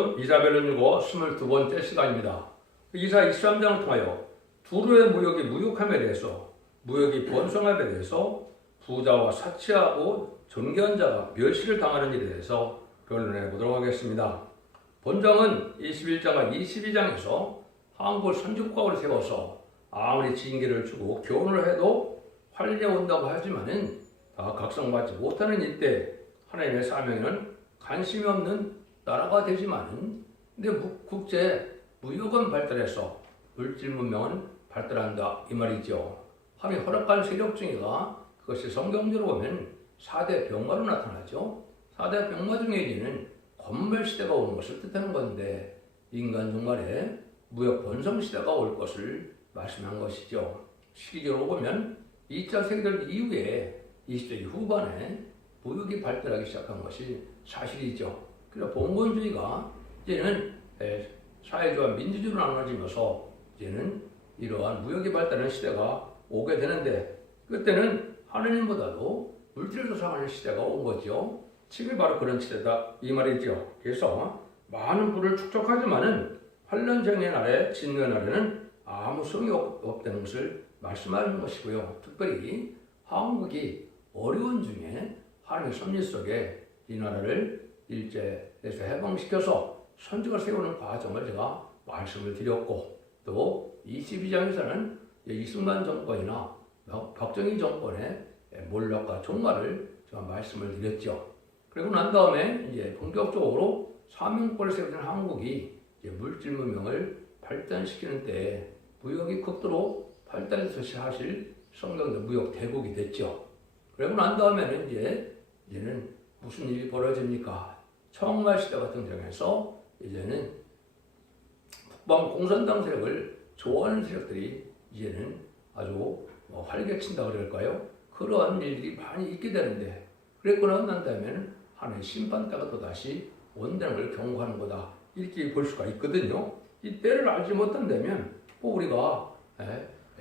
이사벨을 읽고 22번째 시간입니다. 이사 23장을 통하여 두루의 무역이 무역함에 대해서, 무역이 번성함에 대해서, 부자와 사치하고 존귀한 자가 멸시를 당하는 일에 대해서 변론해 보도록 하겠습니다. 본장은 21장과 22장에서 한국을 선지국가로 세워서 아무리 징계를 주고 교훈을 해도 활려에 온다고 하지만은 다 각성받지 못하는 이때 하나님의 사명에는 관심이 없는 나라가 되지만은 근데 국제 무역은 발달해서 물질 문명은 발달한다 이 말이죠. 하나님이 허락한 세력 중에가 그것이 성경적으로 보면 4대 병마로 나타나죠. 4대 병마 중에 이제는 건멸 시대가 오는 것을 뜻하는 건데 인간 종말에 무역 번성 시대가 올 것을 말씀한 것이죠. 시기적으로 보면 2차 세계대전 이후에 20세기 후반에 무역이 발달하기 시작한 것이 사실이죠. 그래서 봉건주의가 이제는 사회주의와 민주주의로 나눠지면서 이제는 이러한 무역이 발달하는 시대가 오게 되는데 그때는 하느님보다도 물질을 조상하는 시대가 온 거죠. 지금이 바로 그런 시대다 이 말이죠. 그래서 많은 부를 축적하지만은 환란쟁의 날에 진노의 날에는 아무 소용이 없다는 것을 말씀하는 것이고요. 특별히 한국이 어려운 중에 하나님의 섭리 속에 이 나라를 일제에서 해방시켜서 선직을 세우는 과정을 제가 말씀을 드렸고 또 22장에서는 이승만 정권이나 박정희 정권의 몰락과 종말을 제가 말씀을 드렸죠. 그리고 난 다음에 이제 본격적으로 사명권을 세우는 한국이 이제 물질 문명을 발전시키는 때 무역이 극도로 발달해서 사실 성경적 무역 대국이 됐죠. 그리고 난 다음에는 이제는 무슨 일이 벌어집니까? 청말 시대 같은 경우에서 이제는 북방 공산당 세력을 좋아하는 세력들이 이제는 아주 활개친다 그럴까요? 그러한 일들이 많이 있게 되는데 그랬고 난 다음에는 하나의 심판대가 또다시 온다는 걸 경고하는 거다 이렇게 볼 수가 있거든요. 이 때를 알지 못한다면 우리가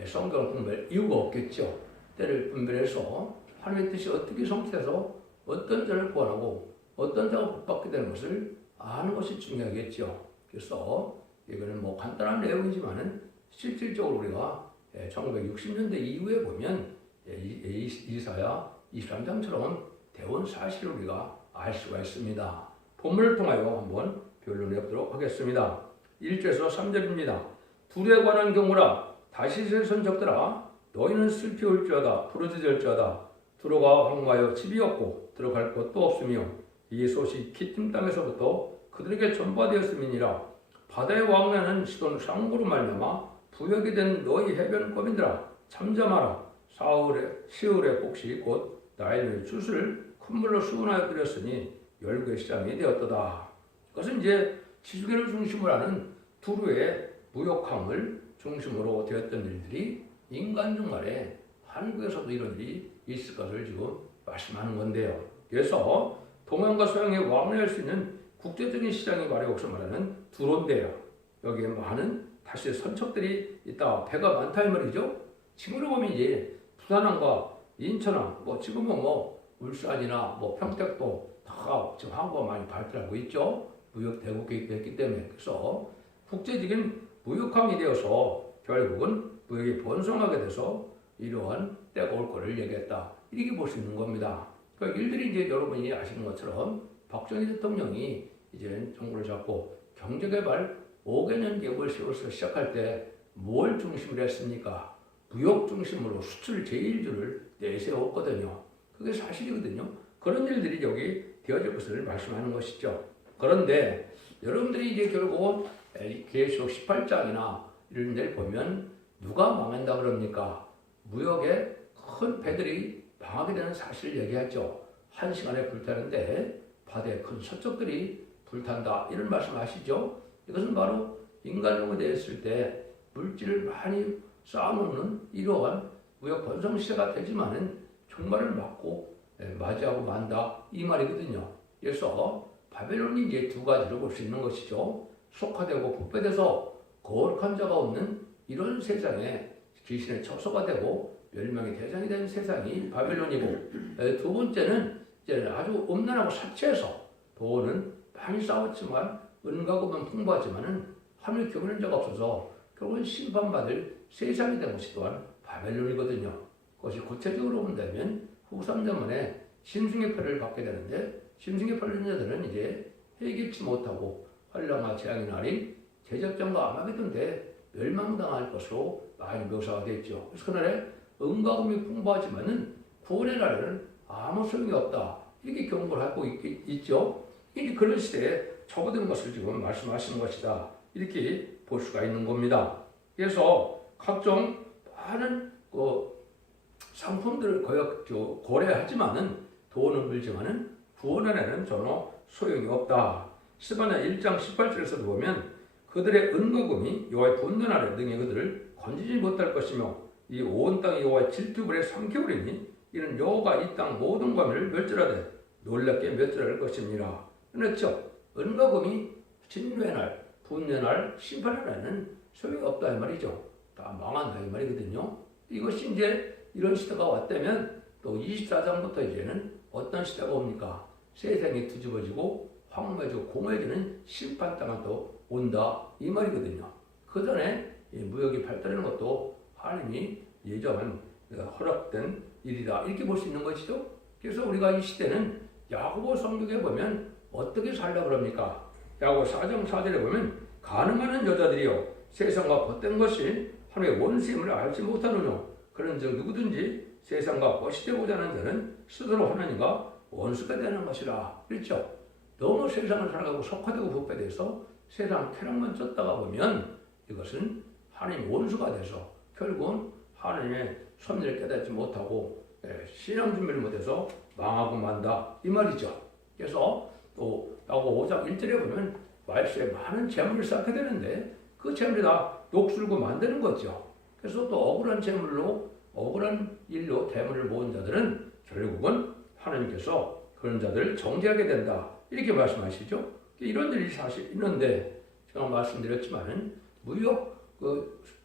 성경을 분별할 이유가 없겠죠. 때를 분별해서 하나님의 뜻이 어떻게 성취돼서 어떤 자를 구원하고 어떤 자가 복받게 되는 것을 아는 것이 중요하겠죠. 그래서 이거는 간단한 내용이지만은 실질적으로 우리가 1960년대 이후에 보면 이사야 23장처럼 대원 사실을 우리가 알 수가 있습니다. 본문을 통하여 한번 변론해 보도록 하겠습니다. 1절에서 3절입니다. 둘에 관한 경우라 다시의 선적들아 너희는 슬피 울지어다 부르짖을지어다 두로가 황무하여 집이 없고 들어갈 곳도 없으며 이 소식 키팀 땅에서부터 그들에게 전파되었음이니라. 바다의 왕래는 시돈 상고로 말미암아 부역이 된 너희 해변 거민들아 잠잠하라. 시울의 곡식 곧 나일의 주스를 큰 물로 수분하여 드렸으니 열국의 시장이 되었도다. 그것은 이제 지중해를 중심으로 하는 두루의 무역항을 중심으로 되었던 일들이 인간 종말에 한국에서도 이런 일이 있을 것을 지금 말씀하는 건데요. 그래서 동양과 서양에 왕래할 수 있는 국제적인 시장이 바로 여기서 말하는 두로인데요. 여기에 많은 다시 선척들이 있다. 배가 많다 이 말이죠. 지금으로 보면 이제 부산항과 인천항, 지금은 울산이나 평택도 다 지금 항구가 많이 발달하고 있죠. 무역 대국이 됐기 때문에. 그래서 국제적인 무역항이 되어서 결국은 무역이 번성하게 돼서 이러한 때가 올 거를 얘기했다. 이렇게 볼 수 있는 겁니다. 그러니까 일들이 이제 여러분이 아시는 것처럼 박정희 대통령이 이제 정부를 잡고 경제개발 5개년 계획을 세워서 시작할 때 뭘 중심으로 했습니까? 무역 중심으로 수출 제1주를 내세웠거든요. 그게 사실이거든요. 그런 일들이 여기 되어질 것을 말씀하는 것이죠. 그런데 여러분들이 이제 결국 계시록 18장이나 이런 데를 보면 누가 망한다 그럽니까? 무역에 큰 배들이 망하게 되는 사실을 얘기하죠. 한 시간에 불타는데 바다에 큰 서쪽들이 불탄다 이런 말씀 아시죠? 이것은 바로 인간용이 되었을 때 물질을 많이 쌓아놓는 이러한 무역 번성 시대가 되지만은 종말을 맞이하고 만다 이 말이거든요. 그래서 바벨론이 이제 두 가지로 볼 수 있는 것이죠. 속화되고 부패돼서 거룩한 자가 없는 이런 세상에 귀신의 처소가 되고 멸망의 대상이 된 세상이 바벨론이고 두 번째는 이제 아주 음란하고 사치해서 돈은 많이 싸웠지만 은가금은 풍부하지만은 하늘 경륜 자가 없어서 결국은 심판받을 세상이 된 것이 또한 바벨론이거든요. 그것이 구체적으로 본다면 후3전문에 심승의 표를 받게 되는데 심승의 표를 자들은 이제 해결치 못하고 환란과 재앙이 날인 대접전과 아마게돈 때 멸망당할 것으로 많이 묘사가 되어 있죠. 그래서 그날에 은가금이 풍부하지만은 구원의 날에는 아무 소용이 없다. 이렇게 경고를 하고 있죠. 이게 그런 시대에 처부된 것을 지금 말씀하시는 것이다. 이렇게 볼 수가 있는 겁니다. 그래서 각종 많은 상품들을 고려하지만은 돈은 들지만은 구원 안에는 전혀 소용이 없다. 스바냐 1장 18절에서도 보면 그들의 은거금이 여호와의 분노 날에 능히 그들을 건지지 못할 것이며 이 온 땅이 여호와의 질투불에 삼켜버리니 이는 여호와가 이 땅 모든 과민을 멸절하되 놀랍게 멸절할 것입니다. 그렇죠? 은거금이 진노의 날, 분노의 날, 심판의 날에는 소용이 없다 이 말이죠. 다 망한다 이 말이거든요. 이것이 이제 이런 시대가 왔다면 또 24장부터 이제는 어떤 시대가 옵니까? 세상이 뒤집어지고 황무해지고 공허해지는 심판 땅은 또 온다 이 말이거든요. 그 전에 무역이 발달하는 것도 하나님이 예정한 허락된 일이다 이렇게 볼 수 있는 것이죠. 그래서 우리가 이 시대는 야고보 성경에 보면 어떻게 살라 그럽니까? 야고보 4장 4절에 보면 가늠하는 여자들이여 세상과 벗된 것이 하나님의 원수임을 알지 못하느뇨. 그런즉 누구든지 세상과 벗이되고자 하는 자는 스스로 하나님과 원수가 되는 것이라. 그렇죠? 너무 세상을 살아가고 속화되고 부패돼서 세상 쾌락만 쫓다가 보면 이것은 하나님 원수가 돼서 결국은 하나님의 섭리를 깨닫지 못하고 신앙 준비를 못해서 망하고 만다 이 말이죠. 그래서 또 야고보 5장 1절에 보면 말세에 많은 재물을 쌓게 되는데 그 재물이 다 욕술고 만드는 거죠. 그래서 또 억울한 재물로 억울한 일로 대물을 모은 자들은 결국은 하나님께서 그런 자들을 정죄하게 된다 이렇게 말씀하시죠. 이런 일이 사실 있는데 제가 말씀드렸지만은 무역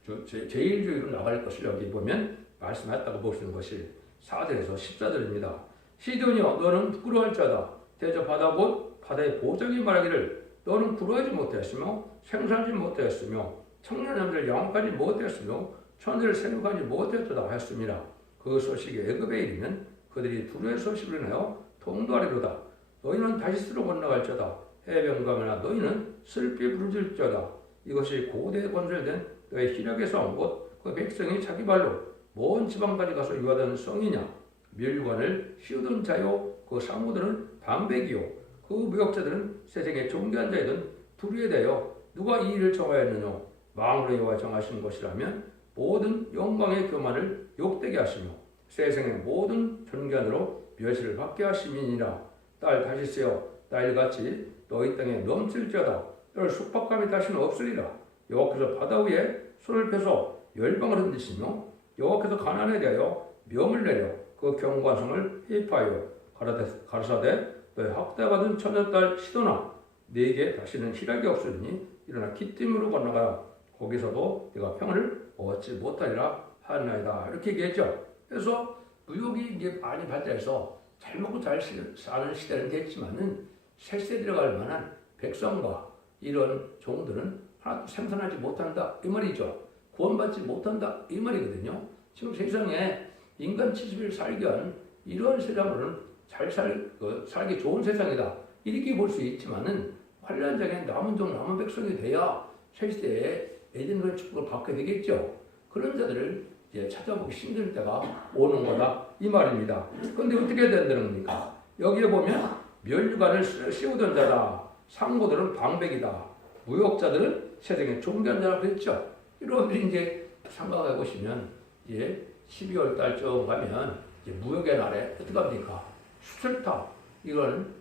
제1주의로 나갈 것을 여기 보면 말씀했다고 보시는 것이 4절에서 14절입니다. 시돈이여 너는 부끄러워할 자다. 대접하다 곧 바다의 보적이 말하기를 너는 부러워하지 못하였으며 생산하지 못하였으며 청년남들 영업하지 못하였으며 천들을 생육하지 못하였다 하였습니다. 그 소식이 애굽에 이르면 그들이 두루의 소식을 인하여 통도하리로다. 너희는 다시스로 건너갈 자다. 해변가면아 너희는 슬피 부르짖을 자다. 이것이 고대에 건설된 너의 희력에서 온 곳 그 백성이 자기 발로 먼 지방까지 가서 유하던 성이냐. 멸관을 씌우던 자요 그 상무들은 방백이요 그 무역자들은 세상에 존귀한 자이든 두루에 대하여 누가 이 일을 정하였느냐. 망으로 여호와 정하신 것이라면 모든 영광의 교만을 욕되게 하시며 세상의 모든 존귀한으로 멸시를 받게 하심이니라. 딸 다시스여 딸같이 너희 땅에 넘칠지어다. 너를 숙박감이 다시는 없으리라. 여호와께서 바다 위에 손을 펴서 열방을 흔드시며 여호와께서 가나안에 대하여 명을 내려 그 견고한 성을 회파하여 가라사대 너의 학대받은 처녀딸 시도나 네게 다시는 희락이 없으니 일어나 기띔으로 건너가라. 거기서도 네가 평안을 얻지 못하리라 하나이다. 이렇게 얘기했죠. 그래서 무역이 이제 많이 발달해서 잘 먹고 잘 사는 시대는 됐지만은 셋세 들어갈 만한 백성과 이런 종들은 하나도 생산하지 못한다 이 말이죠. 구원받지 못한다 이 말이거든요. 지금 세상에 인간 70일 살게 한 이런 세상으로는 살기 좋은 세상이다 이렇게 볼 수 있지만은 환란장에 남은 종 남은 백성이 돼야 새 시대에 에덴의 축복을 받게 되겠죠. 그런 자들을 이제 찾아보기 힘들 때가 오는 거다 이 말입니다. 그런데 어떻게 된다는 겁니까? 여기에 보면 멸류관을 씌우던 자다. 상고들은 방백이다. 무역자들은 세상에 존귀한 자라고 했죠. 여러분들이 이제 생각해 보시면 12월 달쯤 가면 이제 무역의 날에 어떻게 합니까? 수철타 이런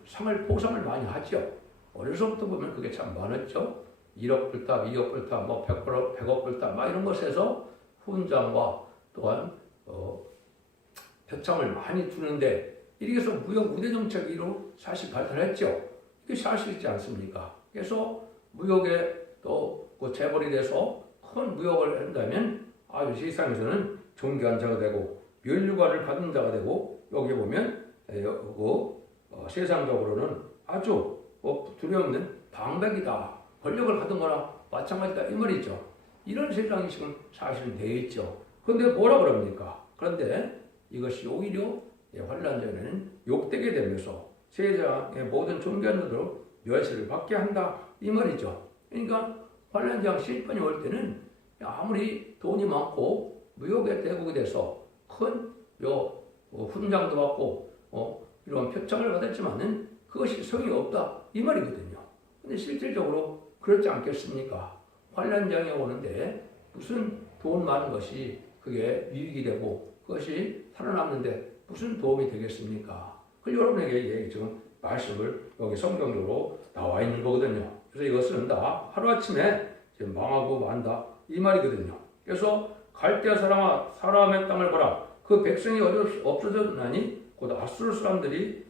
포상을 많이 하죠. 어려서부터 보면 그게 참 많았죠. 1억 불타, 2억 불타, 뭐 100억 불타 막 이런 것에서 훈장과 또한 표창을 많이 주는데 이렇게 해서 무역 우대 정책으로 사실 발달했죠. 이게 사실이지 않습니까? 그래서 무역에 또 그 재벌이 돼서 큰 무역을 한다면 아주 세상에서는 존귀한 자가 되고 멸류관을 받은 자가 되고 여기 보면 세상적으로는 아주 두려움없는 방백이다. 권력을 가진 거나 마찬가지다. 이 말이죠. 이런 세상이 지금 사실은 되어 있죠. 그런데 뭐라 그럽니까? 그런데 이것이 오히려 환란전에는 욕되게 되면서 세상의 모든 존귀한 자들로 멸시를 받게 한다. 이 말이죠. 그러니까 환란장 심판이 올 때는 아무리 돈이 많고 무역의 대국이 돼서 큰 훈장도 받고 이런 표창을 받았지만은 그것이 성이 없다. 이 말이거든요. 근데 실질적으로 그렇지 않겠습니까? 환란장이 오는데 무슨 돈 많은 것이 그게 유익이 되고 그것이 살아남는데 무슨 도움이 되겠습니까? 그 여러분에게 지금 말씀을 여기 성경적으로 나와 있는 거거든요. 그래서 이것은 다 하루아침에 지금 망하고 만다 이 말이거든요. 그래서 갈대아 사람의 땅을 보라. 그 백성이 없어졌나니 곧 아수르 사람들이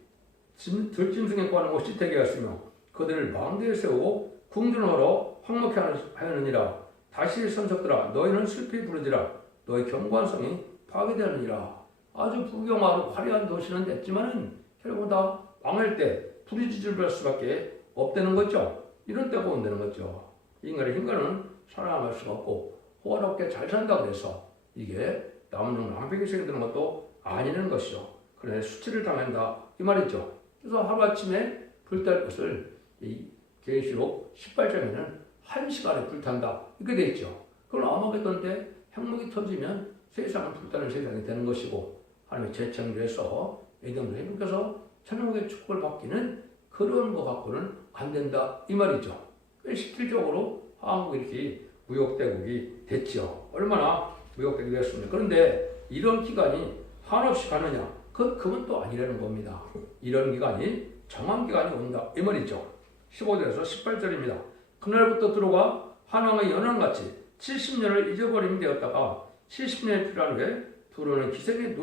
들짐승에 구하는 곳이 되게 하였으며 그들을 망대에 세우고 궁전으로 황목해 하였느니라. 다시 선석들아 너희는 슬피 부르지라. 너희 견고한 성이 파괴되느니라. 아주 부경하고 화려한 도시는 됐지만은 결국 다 망할 때 부리지질할 수밖에 없다는 거죠. 이런 때가 온다는 거죠. 인간은 살아남을 수가 없고 호화롭게 잘 산다 그래서 이게 남는 낭비가 생기는 것도 아니라는 것이죠. 그래 수치를 당한다 이 말이죠. 그래서 하루아침에 불탈 것을 이 계시록 18장에는 1시간에 불탄다 이렇게 되어 있죠. 그건 아마겟돈 때 핵무기 터지면 세상은 불타는 세상이 되는 것이고 하나님의 재창조해서 애경도 회복해서 천국의 축복을 받기는 그런 것 갖고는 안 된다 이 말이죠. 실질적으로 한국이 이렇게 무역대국이 됐죠. 얼마나 무역대국이 됐습니까? 그런데 이런 기간이 한없이 가느냐? 그건 또 아니라는 겁니다. 이런 기간이 정한 기간이 온다 이 말이죠. 15절에서 18절입니다. 그날부터 들어가 한왕의 연왕같이 70년을 잊어버림이 되었다가 70년이 필요한 후에 두루는 기생의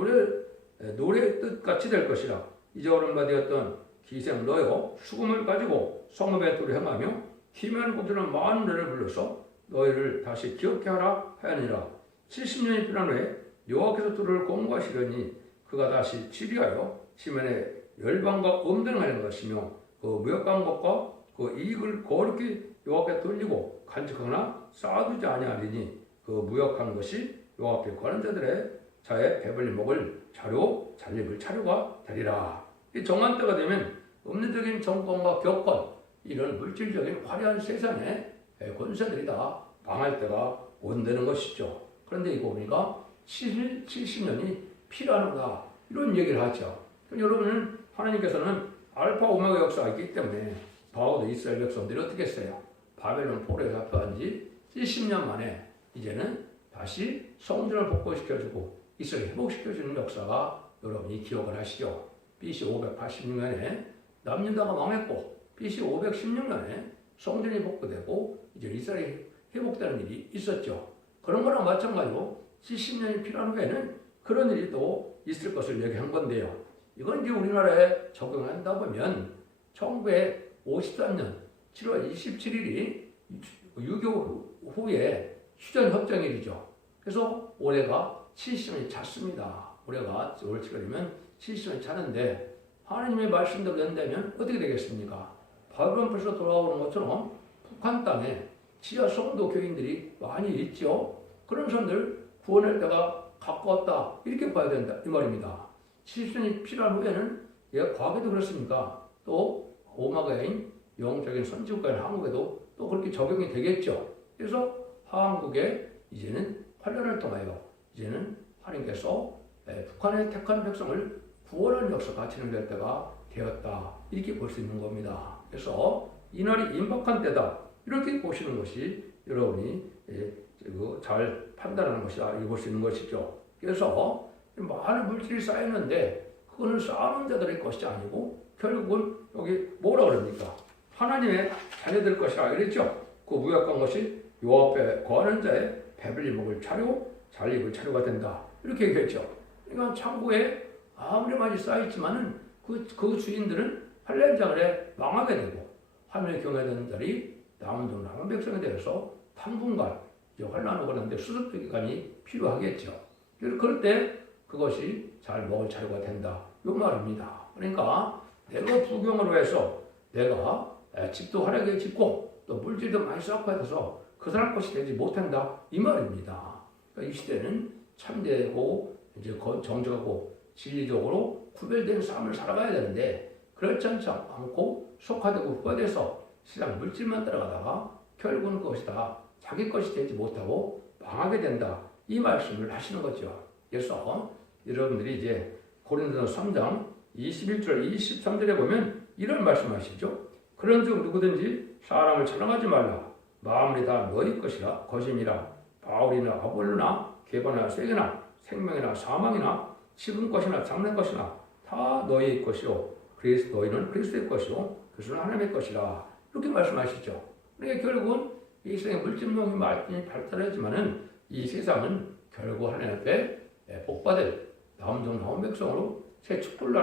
노래 뜻같이 될 것이라. 잊어버림 바 되었던 기생 너여 수금을 가지고 성읍에 두루 행하며 희미한 곳에는 많은 노래를 불러서 너희를 다시 기억케 하라 하였느니라. 70년이 필요한 후에 여호와께서 두루를 공부하시려니 그가 다시 치리하여 시면에 열방과 음등을 하는 것이며 그 무역한 것과 그 이익을 거룩히 여호와께 돌리고 간직하거나 쌓아두지 아니하리니 그 무역한 것이 여호와 앞에 거하는 자들의 자의 배불리 먹을 자료 잔립을 차료가 되리라. 이 정한 때가 되면 음료적인 정권과 격권 이런 물질적인 화려한 세상에 권세들이 다 망할 때가 온다는 것이죠. 그런데 이거 보니까 70년이 필요하다 이런 얘기를 하죠. 여러분은 하나님께서는 알파 오메가 역사가 있기 때문에 바오도 이스라엘 백성들이 어떻게 했어요? 바벨론 포로에 잡혀간 지 70년 만에 이제는 다시 성전을 복원시켜주고 이스라엘 회복시켜주는 역사가 여러분이 기억을 하시죠. BC 586년에 남유다가 망했고 BC 516년에 성전이 복구되고 이제 이스라엘이 회복되는 일이 있었죠. 그런 거랑 마찬가지로 70년이 필요한 후에는 그런 일이 또 있을 것을 얘기한 건데요. 이건 이제 우리나라에 적용한다 보면 1953년 7월 27일이 6.25 후에 휴전협정일이죠. 그래서 올해가 70년이 찼습니다. 올해가 올 7월이면 70년이 차는데 하나님의 말씀대로 된다면 어떻게 되겠습니까? 바벨론 벌써 돌아오는 것처럼 북한 땅에 지하 성도 교인들이 많이 있죠. 그런 사람들 구원할 때가 가까웠다 이렇게 봐야 된다 이 말입니다. 70년이 필요한 후에는 과거에도 그렇습니까? 또 오마가인 영적인 선지국가인 한국에도 또 그렇게 적용이 되겠죠. 그래서 한국에 이제는 환란을 통하여 이제는 하나님께서 북한의 택한 백성을 구원하는 역사가 진행될 때가 되었다 이렇게 볼 수 있는 겁니다. 그래서 이날이 임박한 때다 이렇게 보시는 것이 여러분이 잘 판단하는 것이다 이렇게 볼 수 있는 것이죠. 그래서 많은 물질이 쌓였는데 그거는 쌓아놓은 자들의 것이 아니고 결국은 여기 뭐라 그럽니까? 하나님의 자녀들 것이라 그랬죠. 그 무역한 것이 요 앞에 거하는 자의 배불리 먹을 차료, 잔립을 차료가 된다 이렇게 얘기했죠. 그러니까 창고에 아무리 많이 쌓였지만은 그 주인들은 환란장에 망하게 되고 하늘의 경외하는 자들이 남은 백성에 대해서 당분간 환란을 오는데 수습 기간이 필요하겠죠. 그럴 때 그것이 잘 먹을 자료가 된다 이 말입니다. 그러니까 내가 부경으로 해서 내가 집도 화려하게 짓고 또 물질도 많이 쌓고 해서 그 사람 것이 되지 못한다 이 말입니다. 그러니까 이 시대는 참되고 이제 정직하고 진리적으로 구별된 삶을 살아가야 되는데 그렇지 않고 속화되고 후화돼서 세상 물질만 따라가다가 결국은 그것이 다 자기 것이 되지 못하고 망하게 된다 이 말씀을 하시는 거죠. 그래서 여러분들이 이제 고린도서 3장 21절 23절에 보면 이런 말씀하시죠. 그런즉 누구든지 사람을 찬양하지 말라. 마음이 다 너희 것임이라. 바울이나 아볼로나 개바나 세게나 생명이나 사망이나 지금 것이나 장래 것이나 다 너희의 것이요 너희는 그리스도의 것이요 그리스도는 하나님의 것이라. 이렇게 말씀하시죠. 그러니까 결국은 이 세상의 물질론이 발달하지만은 이 세상은 결국 하나님 앞에 복받을 나온 백성으로 새 축복을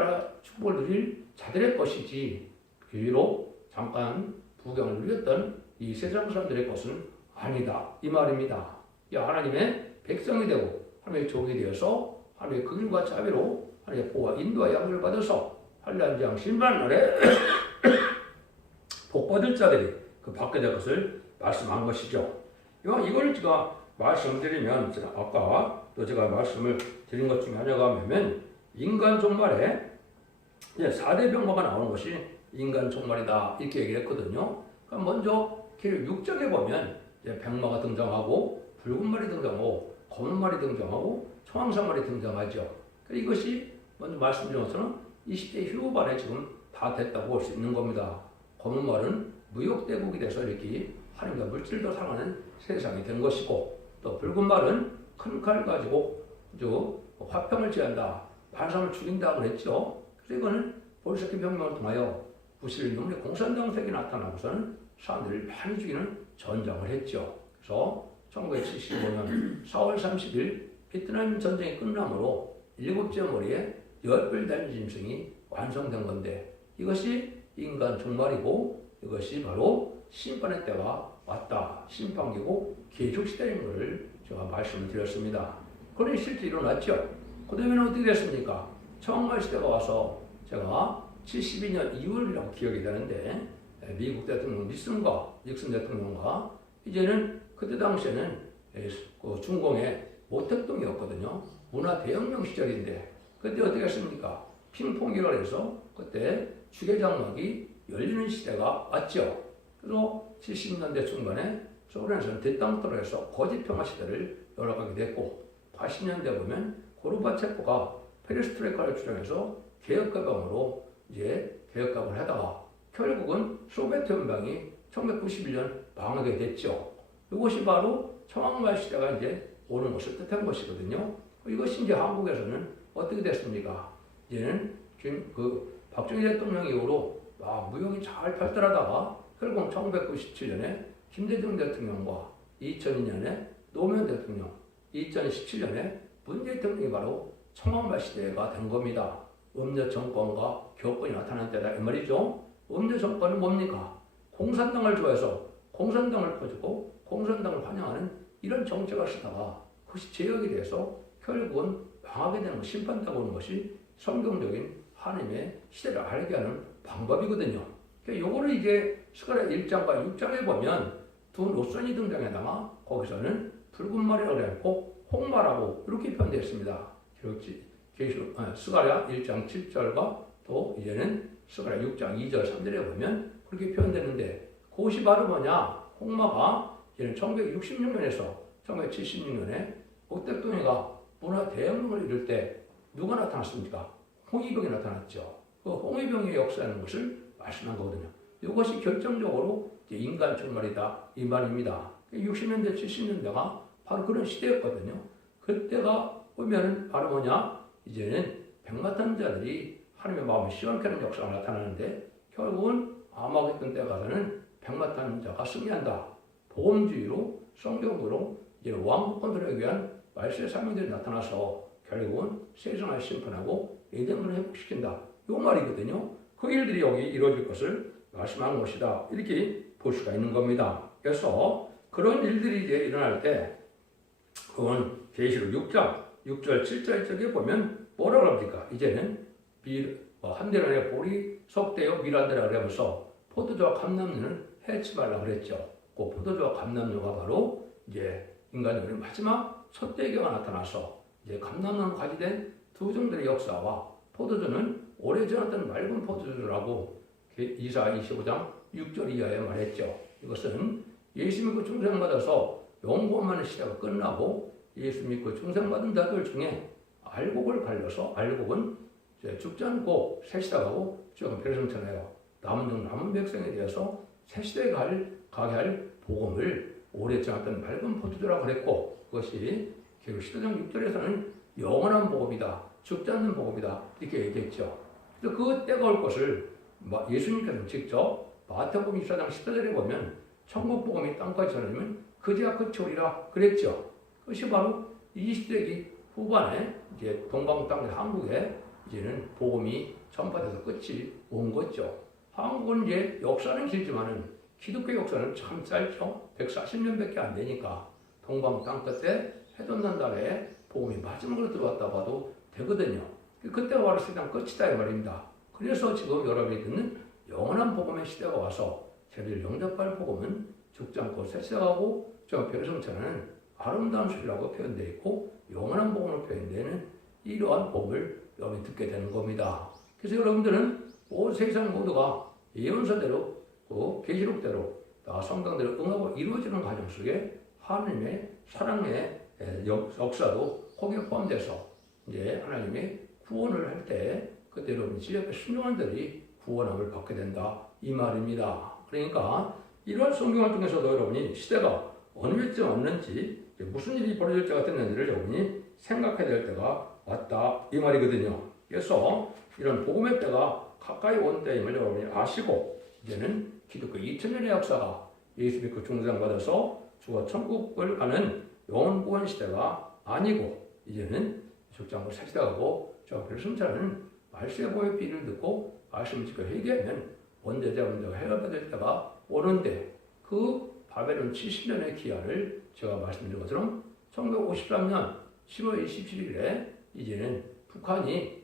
누릴 자들의 것이지 비록 잠깐 부경을 누렸던 이 세상 사람들의 것은 아니다 이 말입니다. 하나님의 백성이 되고 하나님의 종이 되어서 하나님의 긍휼과 자비로 하나님의 보호와 인도와 양육을 받아서 한란장 신발날에 복받을 자들이 그 받게 될 것을 말씀한 것이죠. 이걸 제가 말씀드리면 아까 또 제가 말씀을 드린 것 중에 하나가 뭐냐면 인간 종말에 4대 병마가 나오는 것이 인간 종말이다 이렇게 얘기를 했거든요. 그럼 먼저 6장에 보면 병마가 등장하고 붉은 말이 등장하고 검은 말이 등장하고 청황색 말이 등장하죠. 이것이 먼저 말씀드린 것처럼 20대 후반에 지금 다 됐다고 볼 수 있는 겁니다. 검은 말은 무역대국이 돼서 이렇게 하나님과 물질도 사랑하는 세상이 된 것이고 또 붉은 말은 큰 칼 가지고 화평을 제한다. 많은 사람을 죽인다고 했죠. 그래서 이거는 볼셰키 혁명을 통하여 부실놈의 공산당색이 나타나고서는 사람들을 많이 죽이는 전쟁을 했죠. 그래서 1975년 4월 30일 베트남 전쟁이 끝남으로 7째 머리에 10별 달린 짐승이 완성된 건데 이것이 인간 종말이고 이것이 바로 심판의 때가 왔다. 심판기고 계속시대인 것을 제가 말씀을 드렸습니다. 그런 실제 일어났죠. 그 다음에는 어떻게 됐습니까? 청말 시대가 와서 제가 72년 2월이라고 기억이 되는데 미국 대통령 닉슨 대통령과 이제는 그때 당시에는 그 중공의 모택동이었거든요. 문화 대혁명 시절인데 그때 어떻게 했습니까? 핑퐁이라고 해서 그때 주계장막이 열리는 시대가 왔죠. 그래서 70년대 중반에 소련에서는 뒷땅터로 해서 거짓 평화 시대를 열어가게 됐고 80년대 보면 고르바체프가 페레스트로이카를 주장해서 개혁개방으로 이제 개혁개방을 하다가 결국은 소비에트 연방이 1991년 망하게 됐죠. 이것이 바로 청황말 시대가 이제 오는 것을 뜻한 것이거든요. 이것이 이제 한국에서는 어떻게 됐습니까? 이제는 지금 박정희 대통령 이후로 무역이 잘 발달하다가 결국 1997년에 김대중 대통령과 2002년에 노무현 대통령, 2017년에 문재인 대통령이 바로 청황말 시대가 된 겁니다. 음녀 정권과 교권이 나타난 때다 이 말이죠. 음녀 정권은 뭡니까? 공산당을 좋아해서 공산당을 퍼주고 공산당을 환영하는 이런 정책을 쓰다가 그것이 제약이 돼서 결국은 망하게 되는 심판당하고 오는 것이 성경적인 하나님의 시대를 알게 하는 방법이거든요. 요거를 이제 스가랴 1장과 6장에 보면 두 노선이 등장해다가 거기서는 붉은 말이라고 했고 홍말하고 이렇게 표현되어 있습니다. 스가랴 1장 7절과 또 이제는 스가랴 6장 2절 3절에 보면 그렇게 표현되는데 그것이 바로 뭐냐? 홍마가 이제는 1966년에서 1976년에 모택동이가 문화 대혁명을 이룰 때 누가 나타났습니까? 홍위병이 나타났죠. 그 홍위병의 역사라는 것을 말씀한 거거든요. 이것이 결정적으로 인간 종말이다 이 말입니다. 60년대 70년대가 바로 그런 시대였거든요. 그때가 보면은 바로 뭐냐? 이제는 백마탄자들이 하나님의 마음을 시원케 하는 역사가 나타나는데 결국은 아마겟돈 때 가서는 백마탄자가 승리한다. 보험주의로 성경으로 이제 왕국 컨트롤에 위한 말세의 사명들이 나타나서 결국은 세상을 심판하고 에덴을 회복시킨다. 이 말이거든요. 그 일들이 여기 이루어질 것을 말씀한 것이다. 이렇게 볼 수가 있는 겁니다. 그래서 그런 일들이 이제 일어날 때 그건 계시록 6장 6절 7절 쪽에 보면 뭐라고 합니까? 이제는 한대련의 볼이 석대요 미란대라 그러면서 포도주와 감람류는 해치 말라 그랬죠. 그 포도주와 감람류가 바로 이제 인간의 우리 마지막 첫대기가 나타나서 이제 감람류는 가지된 두 종들의 역사와 포도주는 오래전 어떤 맑은 포도주라고 이사 25장 6절 이하에 말했죠. 이것은 예수 믿고 중생받아서 영구만의 시대가 끝나고 예수 믿고 중생받은 자들 중에 알곡을 갈려서 알곡은 죽지 않고 새 시대가고 쭉 별성천하여 남은 백성에 대해서 새 시대에 가게 할 복음을 오래 전했던 맑은 포도주라고 그랬고 그것이 계속 시대장 6절에서는 영원한 복음이다. 죽지 않는 복음이다. 이렇게 얘기했죠. 그래서 그 때가 올 것을 예수님께서는 직접 마태복음 24장 14절에 보면 천국 복음이 땅까지 전하면 그제야 끝이 오리라 그랬죠. 그것이 바로 20세기 후반에 이제 동방 땅 한국에 이제는 복음이 전파돼서 끝이 온 거죠. 한국은 이제 역사는 길지만은 기독교 역사는 참 짧죠. 140년밖에 안 되니까 동방 땅 끝에 해돋는 달에 복음이 마지막으로 들어왔다 봐도 되거든요. 그때가 바로 세상 끝이다 이 말입니다. 그래서 지금 여러분이 듣는 영원한 복음의 시대가 와서 저희를 영접할 복음은 죽지 않고 새 시대하고 저 별성천하는 아름다운 소리라고 표현되어 있고 영원한 복음으로 표현되는 이러한 복음을 여러분이 듣게 되는 겁니다. 그래서 여러분들은 온 세상 모두가 예언서대로 또 계시록대로 다 성경대로 응하고 이루어지는 과정 속에 하나님의 사랑의 역사도 거기에 포함돼서 이제 하나님의 구원을 할 때 그때 여러분 지역의 순종한 들이 구원함을 받게 된다 이 말입니다. 그러니까 이러한 성경을 통해서도 여러분이 시대가 어느 위치에 왔는지 무슨 일이 벌어질 때가 됐는지를 여러분이 생각해야 될 때가 왔다 이 말이거든요. 그래서 이런 복음의 때가 가까이 온 때임을 여러분이 아시고 이제는 기독교 2000년의 역사가 예수 믿고 중생받아서 죽어 천국을 가는 영원 구원 시대가 아니고 이제는 죽지 않고 새 시대가고 저 별승자는 말씀의 보의 비를 듣고 말씀을 지켜 회개하면 원죄자 문제가 해결받을 때가 오는데 그 바벨론 70년의 기한을 제가 말씀드린 것처럼 1953년 10월 27일에 이제는 북한이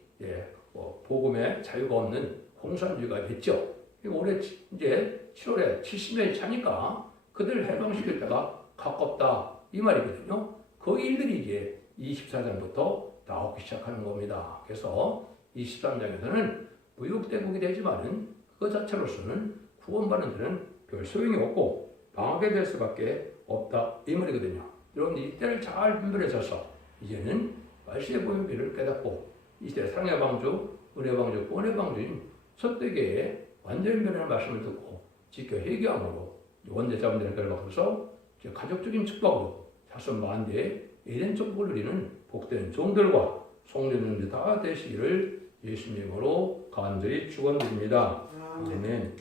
복음의 자유가 없는 공산주의가 됐죠. 올해 이제 7월에 70년이 차니까 그들 해방시킬 때가 가깝다 이 말이거든요. 그 일들이 이제 24장부터 나오기 시작하는 겁니다. 그래서 23장에서는 무역대국이 되지만은 그 자체로서는 구원받는 데는 별 소용이 없고 망하게 될 수밖에 없다 이 말이거든요. 여러분 이때를 잘 분별해서 이제는 말씀의 보혈비를 깨닫고 이 시대 사랑의 방주, 은혜 방주, 구원의 방주인 첫대계의 완전히 변하는 말씀을 듣고 지켜 회개함으로 원죄자분들의 결을 받아서 가족적인 축복으로 자손 만대의 에덴 축복을 누리는 복된 종들과 성도님들 다 되시기를 예수님으로 간절히 축원드립니다. 아멘.